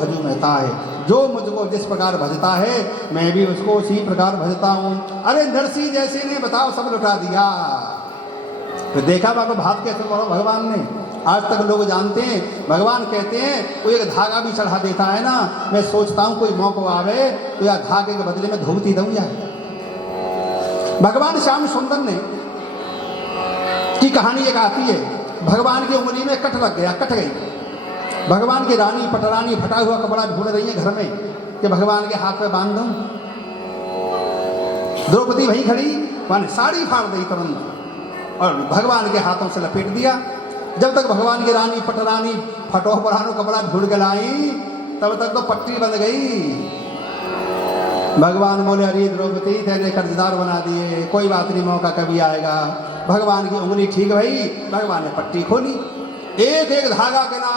भजू मैं ताहे, जो मुझको जिस प्रकार भजता है मैं भी उसको उसी प्रकार भजता हूँ। अरे नरसिंह जैसे ने बताओ सब लुटा दिया। फिर देखा बाबा भात कैसे बोलो भगवान ने। आज तक लोग जानते हैं, भगवान कहते हैं कोई एक धागा भी चढ़ा देता है ना, मैं सोचता हूँ कोई मौका आवे तो या धागे के बदले में धोती दूँ जाए। भगवान श्याम सुंदर ने की कहानी एक आती है, भगवान की उंगली में कट लग गया, कट गई। भगवान की रानी पटरानी फटा हुआ कपड़ा ढूंढ रही है घर में कि भगवान के हाथ में बांध दूं। द्रौपदी वहीं खड़ी, वहां साड़ी फाड़ दी तुरंत और भगवान के हाथों से लपेट दिया। जब तक भगवान की रानी पटरानी फटो पुरानो कपड़ा ढूंढ के लाई तब तक तो पट्टी बंध गई। भगवान बोले अरे द्रौपदी तेरे कर्जदार बना दिए, कोई बात नहीं मौका कभी आएगा। भगवान की उंगली ठीक भई, भगवान ने पट्टी खोली, एक एक धागा के ना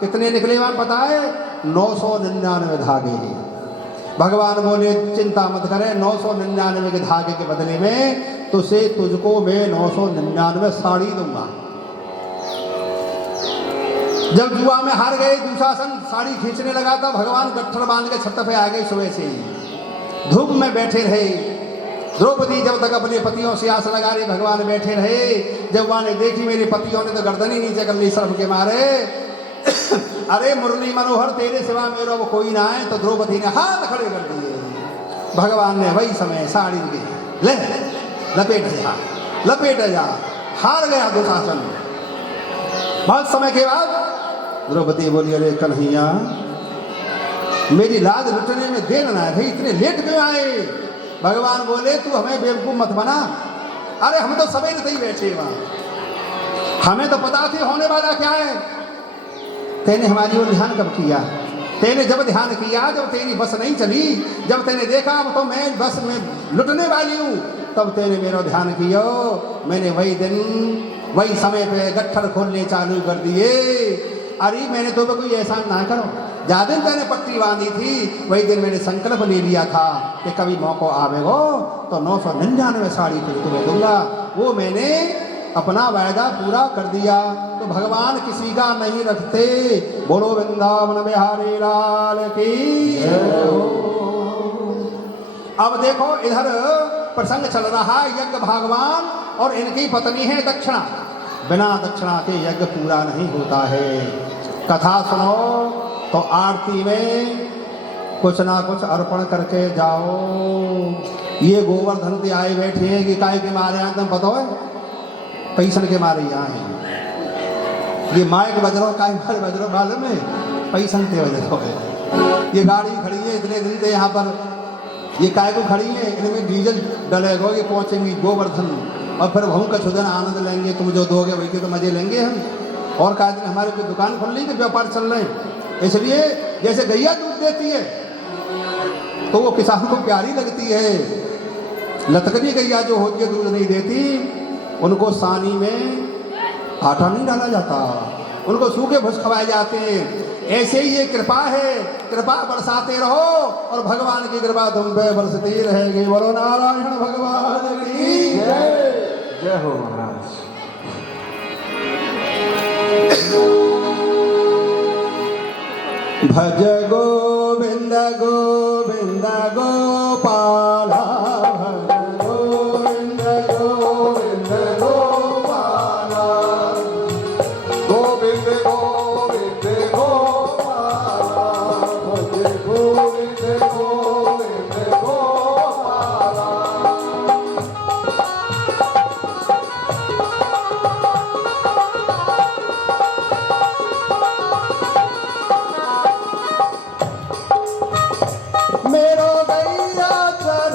कितने निकले वहां पता है? 999 धागे। भगवान बोले चिंता मत करे, 999 के धागे के बदले में तुझको मैं 999 साड़ी दूंगा। जब जुआ में हार गए दुशासन साड़ी खींचने लगा था, भगवान गट्ठर बांध के छत पे आ गए सुबह से, धूप में बैठे रहे। द्रौपदी जब तक अपने पतियों से आस लगा रही, भगवान बैठे रहे। जब वहां ने देखी मेरे पतियों ने तो गर्दन ही नीचे कर ली शर्म के मारे। अरे मुरली मनोहर तेरे सिवा मेरा वो कोई ना है, तो द्रौपदी ने हाथ खड़े कर दिए। भगवान ने वही समय साड़ी के ले लपेट जा, हार गया दुशासन। बहुत समय के बाद द्रौपदी बोली अरे कन्हैया मेरी लाज लुटने में देर ना है, इतने लेट क्यों आए? भगवान बोले तू हमें बेवकूफ मत बना, अरे हम तो सवेरे से ही बैठे वहां, हमें तो पता थी होने वाला क्या है। तेने हमारी ओर ध्यान कब किया? तेने जब ध्यान किया जब तेरी बस नहीं चली, जब तेने देखा अब तो मैं बस में लुटने वाली हूँ, तब तेने मेरा ध्यान किया। मैंने वही दिन वही समय पे गट्ठर खोलने चालू कर दिए। अरे मैंने तो कोई एहसान ना करो, ज्यादा दिन मैंने पट्टी बांधी थी, वही दिन मैंने संकल्प ले लिया था कि कभी मौका आवेगो तो 999 साड़ी तुम्हें दूंगा। वो मैंने अपना वायदा पूरा कर दिया। तो भगवान किसी का नहीं रखते। बोलो वृंदावन बिहारी लाल की। अब देखो इधर प्रसंग चल रहा है यज्ञ भगवान और इनकी पत्नी है दक्षिणा। बिना दक्षिणा के यज्ञ पूरा नहीं होता है। कथा सुनो तो आरती में कुछ ना कुछ अर्पण करके जाओ। ये गोवर्धन के आए बैठे हैं कि काय के मारे हैं, तुम पता है पैसन के मारे यहाँ हैं। ये माइक बज रहा काय मारे बज रहा मालूम है, पैसन के बज रहा। ये गाड़ी खड़ी है इतने दिन से यहाँ पर, ये काय को खड़ी है, इनमें डीजल डलेगा, ये पहुँचेंगी गोवर्धन और फिर वहाँ का छुदन आनंद लेंगे। तुम जो दोगे वही के तो मजे लेंगे हम। और कहा दिन हमारे कोई दुकान खोल ली कि व्यापार चल रहे हैं। इसलिए जैसे गैया दूध देती है तो वो किसान को प्यारी लगती है। लतकनी गैया जो होती है दूध नहीं देती, उनको सानी में आटा नहीं डाला जाता, उनको सूखे भुज खवाए जाते हैं। ऐसे ही ये कृपा है, कृपा बरसाते रहो और भगवान की कृपा तुम पे बरसती रहेगी। बोलो नारायण भगवान की जय हो महाराज। भज गोविंद गोविंद गोपाला, भज गोविंद गोविंद गोपाला, गोविंद गोविंद गोपाला, भज गोविंद गोविंद गोपाला। मेरो गैया चर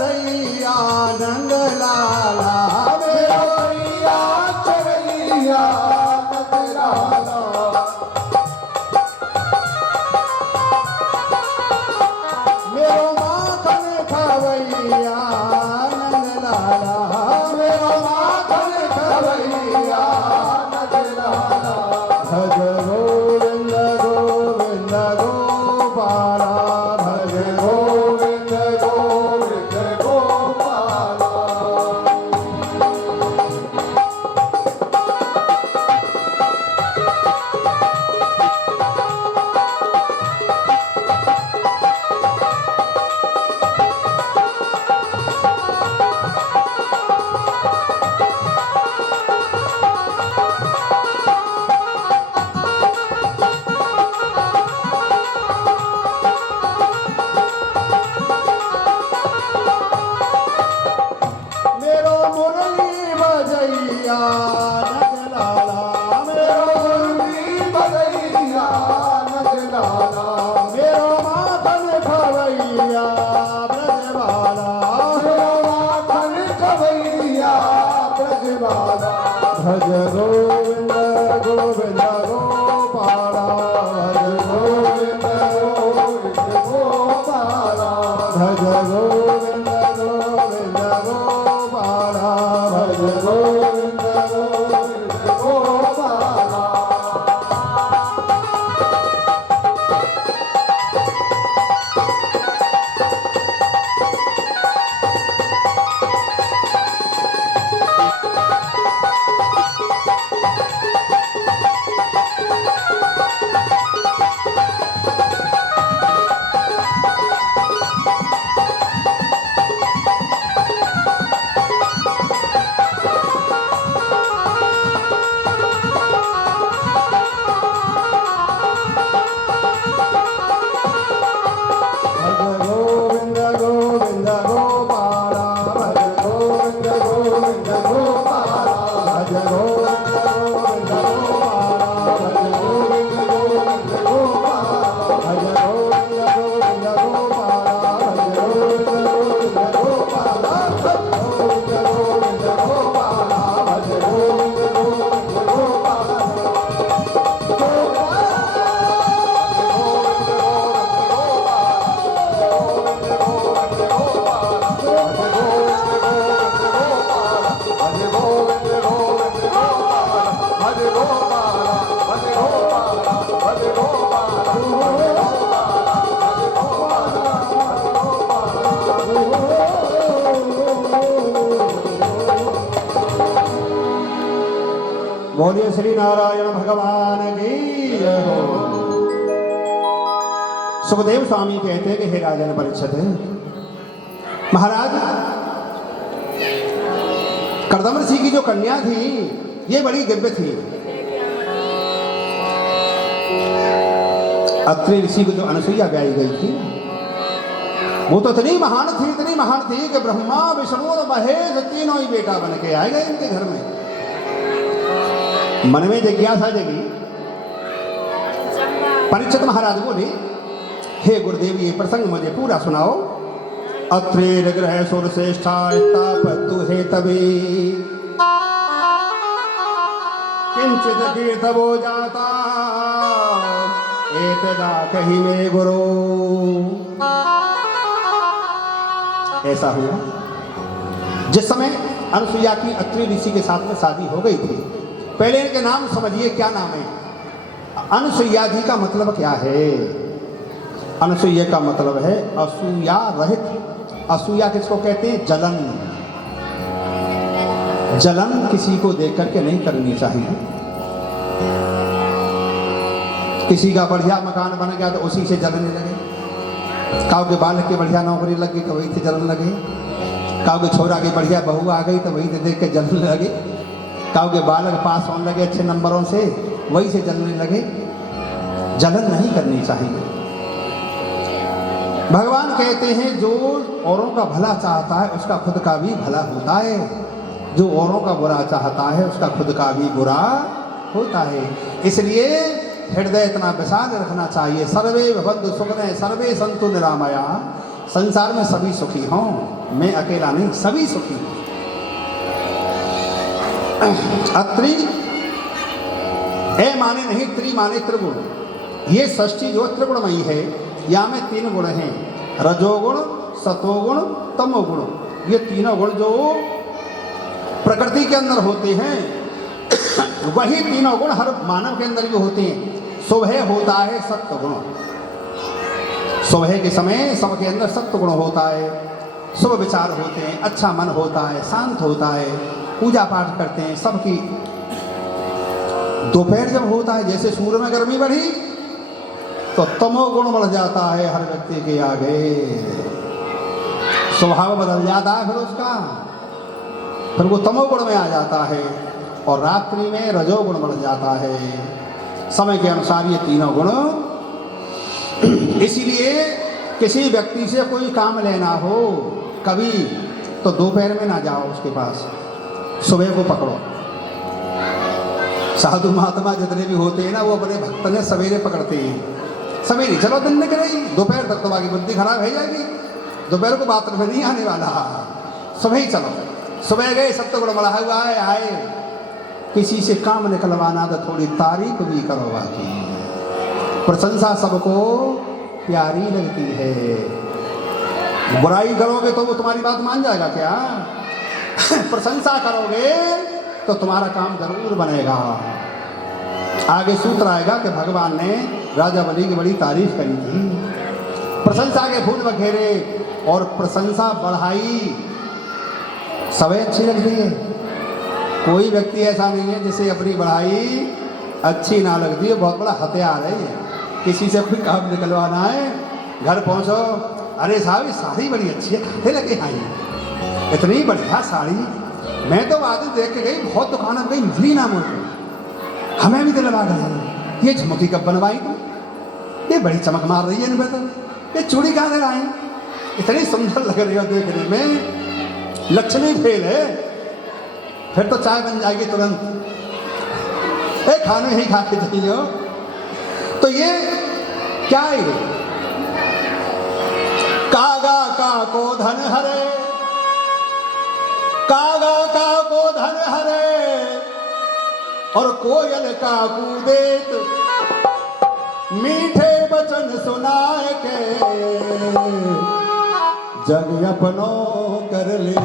बोलिए श्री नारायण भगवान की जय हो। सुखदेव स्वामी कहते हैं कि हे राजन परीक्षित, महाराज कर्दम ऋषि की जो कन्या थी ये बड़ी दिव्य थी। अत्रि ऋषि को जो अनसुईया ब्याई गई थी वो तो इतनी महान थी कि ब्रह्मा विष्णु और महेश तीनों ही बेटा बन के आए गए इनके घर में। मन में जिज्ञासा जगी। परीक्षित महाराज बोले, हे गुरुदेव ये प्रसंग मुझे पूरा सुनाओ। अत्रेर्ग्रह सुरश्रेष्ठा तापतु हे तभी किंचित कीर्तवो जाता एतदा कही में गुरु। ऐसा हुआ जिस समय अनुसुईया की अत्रि ऋषि के साथ में शादी हो गई थी। पहले इनके नाम समझिए, क्या नाम है? अनुसुईया जी का मतलब क्या है? अनुसुईया का मतलब है असूया रहित। असूया किसको कहते हैं? जलन। जलन किसी को देख करके नहीं करनी चाहिए। किसी का बढ़िया मकान बन गया तो उसी से जलने लगे। काव के बालक की बढ़िया नौकरी लग गई तो वही से जलन लगे। काव के छोरा की बढ़िया बहू आ गई तो वही से देख के जलने लगे। काव के बालक पास होने लगे अच्छे नंबरों से, वही से जलने लगे। जलन नहीं करनी चाहिए। भगवान कहते हैं जो औरों का भला चाहता है उसका खुद का भी भला होता है, जो औरों का बुरा चाहता है उसका खुद का भी बुरा होता है। इसलिए हृदय इतना विशाल रखना चाहिए। सर्वे भवन्तु सुखिनः सर्वे सन्तु निरामया। संसार में सभी सुखी हों, मैं अकेला नहीं, सभी सुखी हों। अत्रि ए माने नहीं, त्रि माने त्रिगुण। ये षष्ठी जो त्रिगुणमयी है, यहाँ में 3 गुण हैं, रजोगुण, सतोगुण, तमोगुण। ये तीनों गुण जो प्रकृति के अंदर होते हैं वही तीनों गुण हर मानव के अंदर भी होते हैं। सुबह होता है सत्व गुण। सुबह के समय सबके अंदर सत्व गुण होता है। शुभ विचार होते हैं, अच्छा मन होता है, शांत होता है, पूजा पाठ करते हैं सबकी। दोपहर जब होता है, जैसे सूर्य में गर्मी बढ़ी तो तमोगुण बढ़ जाता है हर व्यक्ति के आगे। स्वभाव बदल जाता है फिर उसका, फिर वो तमोगुण में आ जाता है। और रात्रि में रजोगुण बढ़ जाता है। समय के अनुसार ये तीनों गुण। इसीलिए किसी व्यक्ति से कोई काम लेना हो कभी तो दोपहर में ना जाओ उसके पास, सुबह को पकड़ो। साधु महात्मा जितने भी होते हैं ना वो अपने भक्त ने सवेरे पकड़ते हैं। सवेरे चलो दिन निकलेगी, दोपहर तक तुम्हारी बुद्धि खराब हो जाएगी, दोपहर को बात में नहीं आने वाला। सुबह ही चलो। सुबह गए सब तो बड़ा बड़ा हुआ है, आए किसी से काम निकलवाना तो थोड़ी तारीफ भी करो। बाकी प्रशंसा सबको प्यारी लगती है। बुराई करोगे तो वो तुम्हारी बात मान जाएगा क्या? प्रशंसा करोगे तो तुम्हारा काम जरूर बनेगा। आगे सूत्र आएगा कि भगवान ने राजा बलि की बड़ी तारीफ करी थी, प्रशंसा के फूल बखेरे और प्रशंसा बढ़ाई। सभी अच्छी लगती है। कोई व्यक्ति ऐसा नहीं है जिसे अपनी बढ़ाई अच्छी ना लगती है। बहुत बड़ा हथियार है ये। किसी से कोई काम निकलवाना है, घर पहुंचो, अरे साहब ये साड़ी बड़ी अच्छी है, कहाँ लगे आई, इतनी बढ़िया साड़ी। मैं तो आज देख के गई, बहुत दुकान गई, मिली ना मुझे, हमें भी दिलवा गई। ये झुमकी कब बनवाई तुम? ये बड़ी चमक मार रही है इनमें तो, ये चूड़ी कहाँ से लाई, इतनी सुंदर लग रही हो देखने में, लक्ष्मी फेल है। फिर तो चाय बन जाएगी तुरंत, खाने ही खा के चाहिए। तो ये क्या है, कागा का को धन हरे, कागा का को धन हरे, और कोयल का कूदेत, मीठे वचन सुनाए के, जग अपनो कर ले।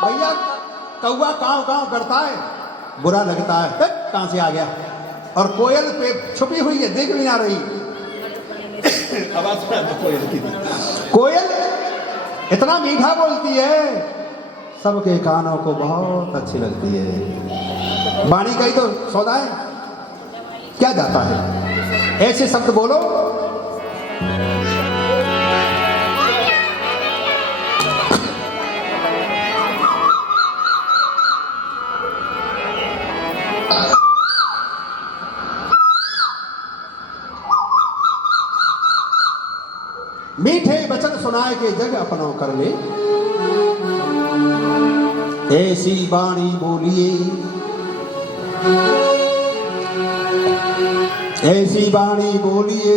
भैया कौवा काव काव करता है, बुरा लगता है, कहां से आ गया, और कोयल पे छुपी हुई है, देख भी ना रही। आवाज सुना तो कोयल की, कोयल इतना मीठा बोलती है, सबके कानों को बहुत अच्छी लगती है। वाणी का ही तो सौदा है, क्या जाता है, ऐसे शब्द बोलो। मीठे वचन सुनाए के जग अपनो कर ले, ऐसी वाणी बोलिए, ऐसी वाणी बोलिए,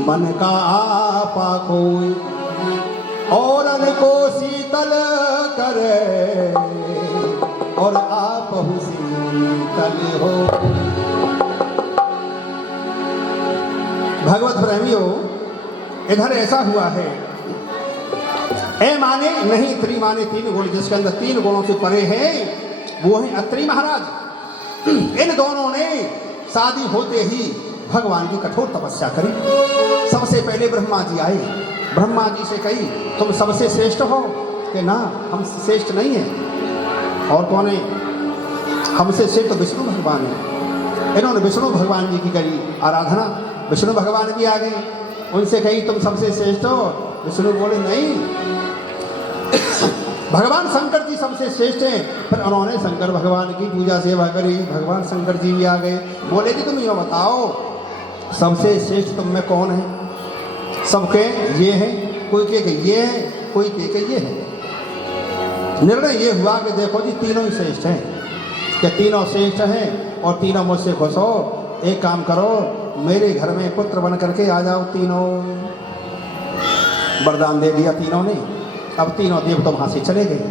मन का आपा खोए, और अन को शीतल करे, और आप शीतल हो। भगवत प्रेमियों, इधर ऐसा हुआ है, ए माने नहीं त्रि माने तीन गुण, जिसके अंदर तीन गुणों से परे है वो है अत्रि महाराज। इन दोनों ने शादी होते ही भगवान की कठोर तपस्या करी। सबसे पहले ब्रह्मा जी आए, ब्रह्मा जी से कही तुम सबसे श्रेष्ठ हो, कि ना हम श्रेष्ठ नहीं है। और कौन है हमसे श्रेष्ठ? तो विष्णु भगवान है। इन्होंने विष्णु भगवान जी की करी आराधना, विष्णु भगवान भी आ गए, उनसे कही तुम सबसे श्रेष्ठ हो। विष्णु बोले नहीं, भगवान शंकर जी सबसे श्रेष्ठ हैं। फिर उन्होंने शंकर भगवान की पूजा सेवा करी, भगवान शंकर जी भी आ गए, बोले कि तुम ये बताओ सबसे श्रेष्ठ तुम में कौन है? सबके ये है, कोई के ये है, कोई के ये है। निर्णय ये हुआ कि देखो जी तीनों ही श्रेष्ठ हैं, कि तीनों श्रेष्ठ हैं और तीनों मुझसे खुश हो। एक काम करो, मेरे घर में पुत्र बन करके आ जाओ तीनों। वरदान दे दिया तीनों ने। अब तीनों देव तो वहां से चले गए।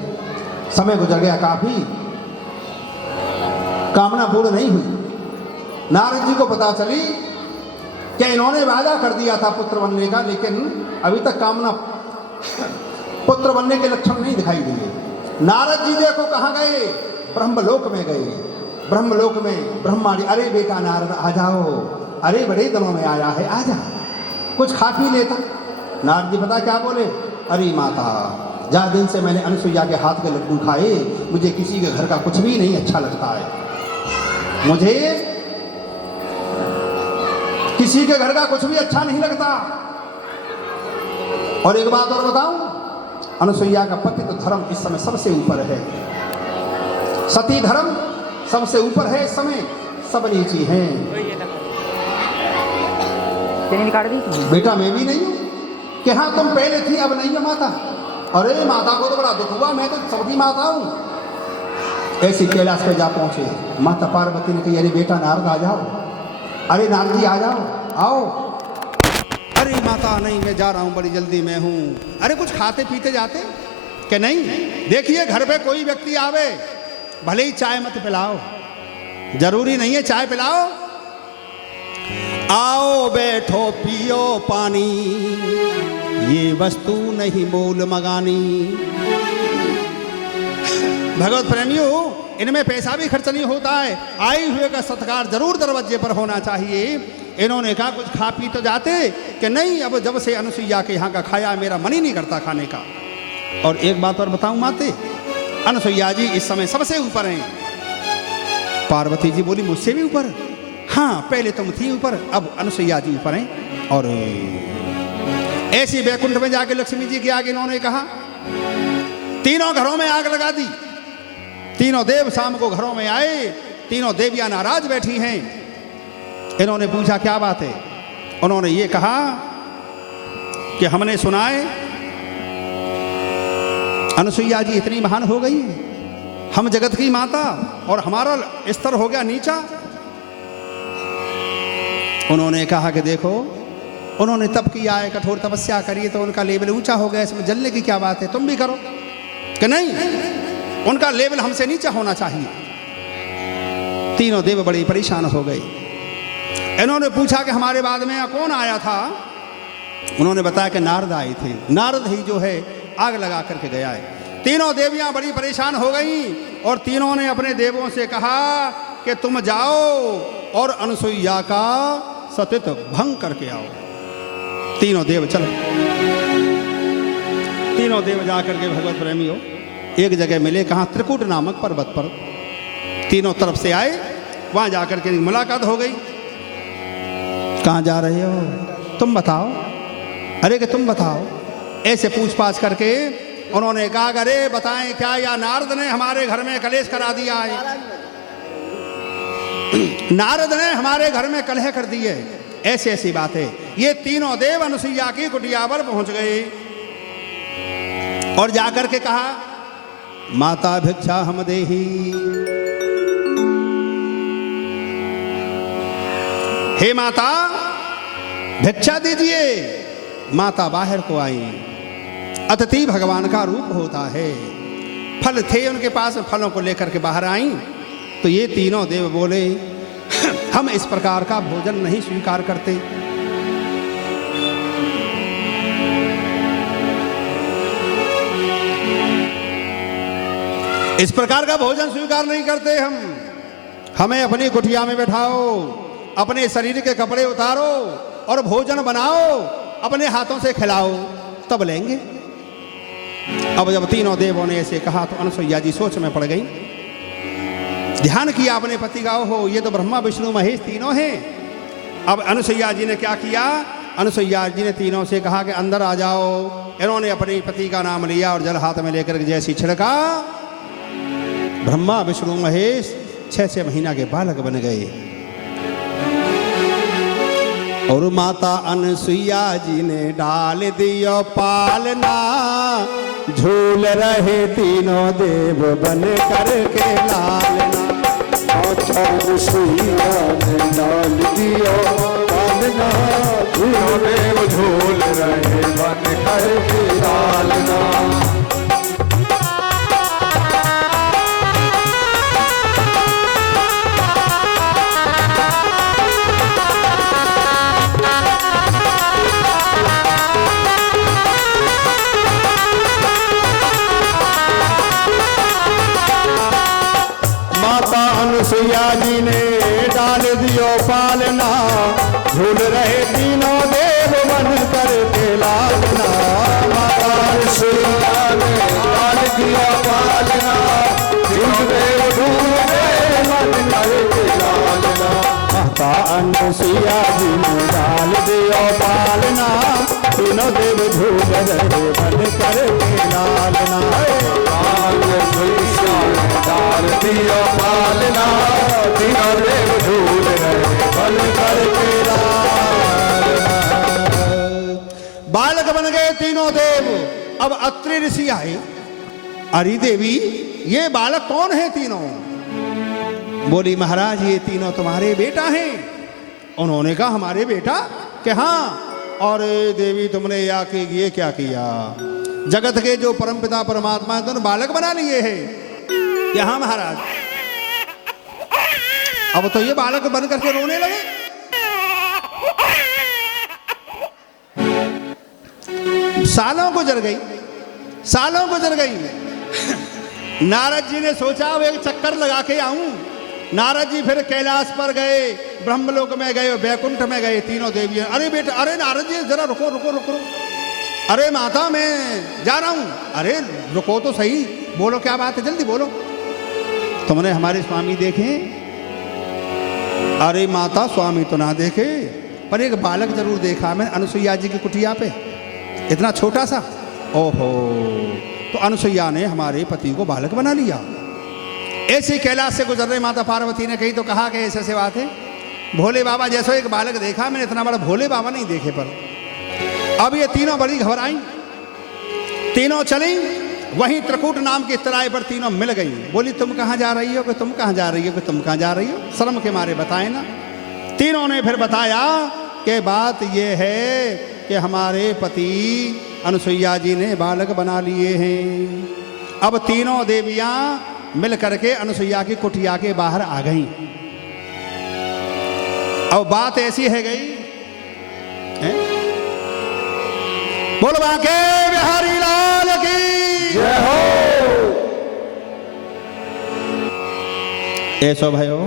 समय गुजर गया काफी, कामना पूर्ण नहीं हुई। नारद जी को पता चली कि इन्होंने वादा कर दिया था पुत्र बनने का, लेकिन अभी तक कामना पुत्र बनने के लक्षण नहीं दिखाई दिए। नारद जी देखो कहाँ गए, ब्रह्मलोक में गए। ब्रह्मलोक में ब्रह्मा जी, अरे बेटा नारद आ जाओ, अरे बड़े दिनों में आया है, आ जा, कुछ खा पी लेता। नारद जी पता क्या बोले, अरे माता, जहाँ दिन से मैंने अनुसुईया के हाथ के लड्डू खाए, मुझे किसी के घर का कुछ भी नहीं अच्छा लगता है। मुझे किसी के घर का कुछ भी अच्छा नहीं लगता। और एक बात और बताऊं, अनुसुईया का पति तो धर्म इस समय सबसे ऊपर है, सती धर्म सबसे ऊपर है इस समय, सब नीची हैं। बेटा मैं भी नहीं हूं कि हाँ तुम पहले थी अब नहीं है माता। अरे माता को तो बड़ा दुख हुआ, मैं तो सबकी माता हूं। ऐसी कैलाश पे जा पहुंचे, माता पार्वती ने कही अरे बेटा नारद आ जाओ, अरे नारद जी आ जाओ, आओ। अरे माता नहीं, मैं जा रहा हूं, बड़ी जल्दी में हूं। अरे कुछ खाते पीते जाते कि नहीं? देखिए घर पे कोई व्यक्ति आवे, भले ही चाय मत पिलाओ, जरूरी नहीं है चाय पिलाओ, आओ बैठो पियो पानी, ये वस्तु नहीं मोल मगानी। भगवत प्रेमियों, इनमें पैसा भी खर्च नहीं होता है, आए हुए का सत्कार जरूर दरवाजे पर होना चाहिए। इन्होंने कहा कुछ खा पी तो जाते कि नहीं, अब जब से अनुसुईया के यहाँ का खाया मेरा मन ही नहीं करता खाने का। और एक बात और बताऊं माते, अनुसुईया जी इस समय सबसे ऊपर हैं। पार्वती जी बोली मुझसे भी ऊपर? हाँ, पहले तुम थी ऊपर, अब अनुसुईया जी ऊपर हैं। और ऐसी वैकुंठ में जाके लक्ष्मी जी के आगे इन्होंने कहा, तीनों घरों में आग लगा दी। तीनों देव शाम को घरों में आए, तीनों देवियां नाराज बैठी हैं। इन्होंने पूछा क्या बात है? उन्होंने ये कहा कि हमने सुना है अनुसुईया जी इतनी महान हो गई, हम जगत की माता और हमारा स्तर हो गया नीचा। उन्होंने कहा कि देखो, उन्होंने तप किया है, कठोर तपस्या करी है, तो उनका लेवल ऊंचा हो गया, इसमें जलने की क्या बात है, तुम भी करो। कि नहीं, उनका लेवल हमसे नीचा होना चाहिए। तीनों देव बड़े परेशान हो गए। इन्होंने पूछा कि हमारे बाद में कौन आया था? उन्होंने बताया कि नारद आए थे। नारद ही जो है आग लगा करके गया है। तीनों देवियां बड़ी परेशान हो गईं और तीनों ने अपने देवों से कहा कि तुम जाओ और अनुसुईया का सतित भंग करके आओ। तीनों देव चलो। तीनों देव जाकर के भगवत प्रेमी हो एक जगह मिले, कहाँ? त्रिकूट नामक पर्वत पर। तीनों तरफ से आए, वहां जाकर के मुलाकात हो गई। कहाँ जा रहे हो? तुम बताओ। अरे कि तुम बताओ। ऐसे पूछ पाछ करके उन्होंने कहा, अरे बताएं क्या, या नारद ने हमारे घर में कलेश करा दिया है, नारद ने हमारे घर में कलह कर दी है, ऐसी ऐसी बात है। ये तीनों देव अनुसुईया की कुटिया पर पहुंच गए और जाकर के कहा, माता भिक्षा हम देही। हे माता भिक्षा दीजिए। माता बाहर को आई। अतिथि भगवान का रूप होता है। फल थे उनके पास, फलों को लेकर के बाहर आई। तो ये तीनों देव बोले, हम इस प्रकार का भोजन नहीं स्वीकार करते। इस प्रकार का भोजन स्वीकार नहीं करते हम। हमें अपनी कुटिया में बैठाओ, अपने शरीर के कपड़े उतारो और भोजन बनाओ, अपने हाथों से खिलाओ, तब लेंगे। अब जब तीनों देवों ने ऐसे कहा तो अनुसुईया जी सोच में पड़ गई। ध्यान किया अपने पति का, हो ये तो ब्रह्मा विष्णु महेश तीनों हैं। अब अनुसुईया जी ने क्या किया? अनुसुईया जी ने तीनों से कहा कि अंदर आ जाओ। इन्होंने अपने पति का नाम लिया और जल हाथ में लेकर जैसी छिड़का, ब्रह्मा विष्णु महेश 6 महीना के बालक बन गए। और माता अनुसुईया जी ने डाल दियो पालना, झूल रहे तीनों देव बन करके लालना। माता अनुसुईया ने डाल दियो पालना, तीनों देव झूल रहे बन करके लालना। अनुसुईया जी ने डाल दियो पालना, झूल रहे तीनों देव बन करके लालना। माता अनुसुईया ने डाल दियो पालना, तीनों देव झूल रहे बन करके लालना। माता अनुसुईया जी ने डाल दियो पालना, तीनों देव झूल रहे बन करके लालना। डाल दियो पालना, तीनों देव झूल रहे बन करके लालना। बालक बन गए तीनों देव। अब अत्रि ऋषि आए, अरे देवी ये बालक कौन है तीनों? बोली महाराज ये तीनों तुम्हारे बेटा हैं। उन्होंने कहा हमारे बेटा? कि हाँ। और देवी तुमने ये क्या किया? जगत के जो परमपिता परमात्मा है तुमने बालक बना लिए हैं। हाँ महाराज। अब तो ये बालक बन करके रोने लगे। सालों गुजर गई, सालों गुजर गई। नारद जी ने सोचा अब एक चक्कर लगा के आऊं। नारद जी फिर कैलाश पर गए, ब्रह्मलोक में गए, वैकुंठ में गए। तीनों देवियां, अरे बेटा, अरे नारद जी जरा रुको रुको रुको। अरे माता मैं जा रहा हूं। अरे रुको तो सही, बोलो क्या बात है, जल्दी बोलो। तुमने हमारे स्वामी देखे? अरे माता स्वामी तो ना देखे, पर एक बालक जरूर देखा मैं अनुसुईया जी की कुटिया पे, इतना छोटा सा। ओहो, तो अनुसुईया ने हमारे पति को बालक बना लिया। ऐसी कैलाश से गुजर रहे माता पार्वती ने कही तो कहा कि ऐसे ऐसे बात है, भोले बाबा जैसा एक बालक देखा मैंने, इतना बड़ा भोले बाबा नहीं देखे। पर अब ये तीनों बड़ी घबराई, तीनों चली, वहीं त्रिकूट नाम की तराई पर तीनों मिल गई। बोली तुम कहाँ जा रही हो, कि तुम कहाँ जा रही हो, कि तुम कहाँ जा रही हो, शर्म के मारे बताए ना। तीनों ने फिर बताया कि बात ये है कि हमारे पति अनुसुईया जी ने बालक बना लिए हैं। अब तीनों देवियां मिल करके अनुसुईया की कुटिया के बाहर आ गईं। अब बात ऐसी है गई, बोल बांके बिहारी लाल की जय हो। ऐसो भयो।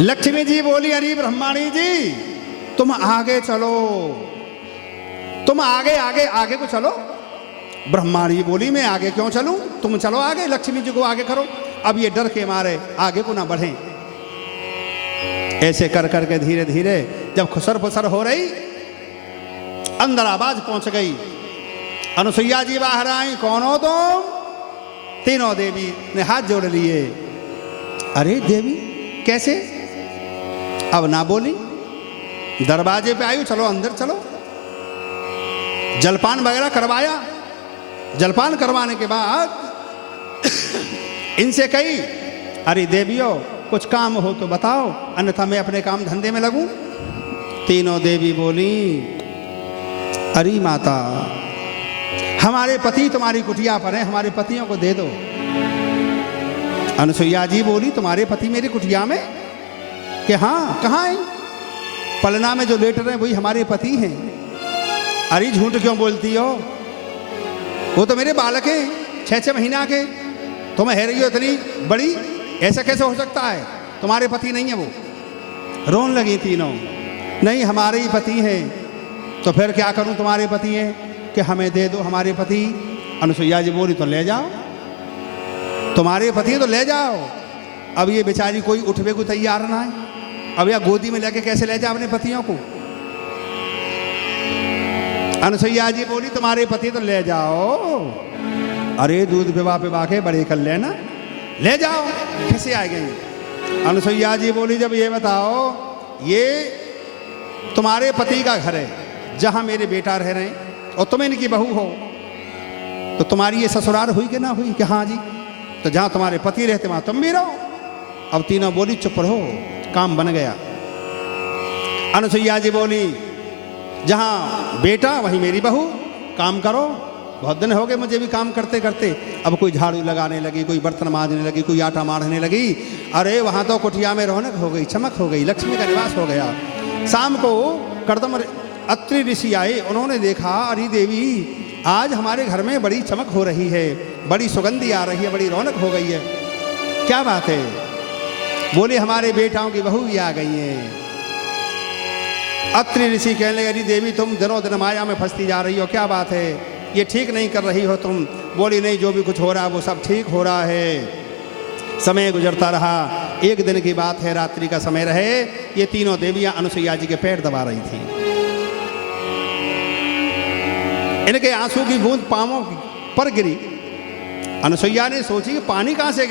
लक्ष्मी जी बोली अरे ब्रह्माणी जी तुम आगे चलो, तुम आगे आगे आगे को चलो। ब्रह्माणी बोली मैं आगे क्यों चलूं, तुम चलो आगे, लक्ष्मी जी को आगे करो। अब ये डर के मारे आगे को ना बढ़े। ऐसे कर करके धीरे धीरे जब खुसर फुसर हो रही, अंदर आवाज पहुंच गई। अनुसुईया जी बाहर आई, कौन हो तुम? तीनों देवी ने हाथ जोड़ लिए। अरे देवी कैसे? अब ना बोली, दरवाजे पे आई, चलो अंदर चलो। जलपान वगैरह करवाया। जलपान करवाने के बाद इनसे कही अरे देवियों कुछ काम हो तो बताओ, अन्यथा मैं अपने काम धंधे में लगूं। तीनों देवी बोली अरे माता हमारे पति तुम्हारी कुटिया पर हैं, हमारे पतियों को दे दो। अनुसुईया जी बोली तुम्हारे पति मेरी कुटिया में? कि हाँ, कहाँ है? पलना में जो लेट रहे हैं वही हमारे पति हैं। अरे झूठ क्यों बोलती हो, वो तो मेरे बालक हैं 6-6 महीना के। तुम है रही हो इतनी बड़ी, ऐसा कैसे हो सकता है? तुम्हारे पति नहीं है वो। रोन लगी तीनों, नहीं हमारे ही पति हैं। तो फिर क्या करूं, तुम्हारे पति हैं कि हमें दे दो हमारे पति। अनुसुईया जी बोली तो ले जाओ, तुम्हारे पति तो ले जाओ। अब ये बेचारी कोई उठवे को तैयार ना है। अब या गोदी में लेके कैसे ले जाओ अपने पतियों को? अनुसुईया जी बोली तुम्हारे पति तो ले जाओ। अरे दूध पिवा पिवा के बड़े कर लेना, ले जाओ। कैसे आ गई? अनुसुईया जी बोली जब ये बताओ, ये तुम्हारे पति का घर है जहां मेरे बेटा रह रहे हैं और तुम इनकी बहू हो, तो तुम्हारी ये ससुराल हुई कि ना हुई? कि हाँ जी। तो जहां तुम्हारे पति रहते वहां तुम भी रहो। अब तीनों बोली चुप रहो, काम बन गया। अनुसुईया जी बोली जहां बेटा वहीं मेरी बहू, काम करो। बहुत दिन हो गए मुझे भी काम करते करते। अब कोई झाड़ू लगाने लगी, कोई बर्तन मांजने लगी, कोई आटा मारने लगी। अरे वहां तो कुटिया में रौनक हो गई, चमक हो गई, लक्ष्मी का निवास हो गया। शाम को कर्दम अत्रि ऋषि आए, उन्होंने देखा अरे देवी आज हमारे घर में बड़ी चमक हो रही है, बड़ी सुगंधी आ रही है, बड़ी रौनक हो गई है। क्या बात है? बोले हमारे बेटाओं की बहू भी आ गई है। अत्रि ऋषि कहने लगे अरे देवी तुम दिनों दिन माया में फंसती जा रही हो, क्या बात है? ये ठीक नहीं कर रही हो तुम। बोली नहीं, जो भी कुछ हो रहा है वो सब ठीक हो रहा है। समय गुजरता रहा, एक दिन की बात है, रात्रि का समय रहे। ये तीनों देवियां अनुसुईया जी के पैर दबा रही थी। इनके आंसू की बूंद पांवों पर गिरी। अनुसुईया ने सोची कि पानी कहां से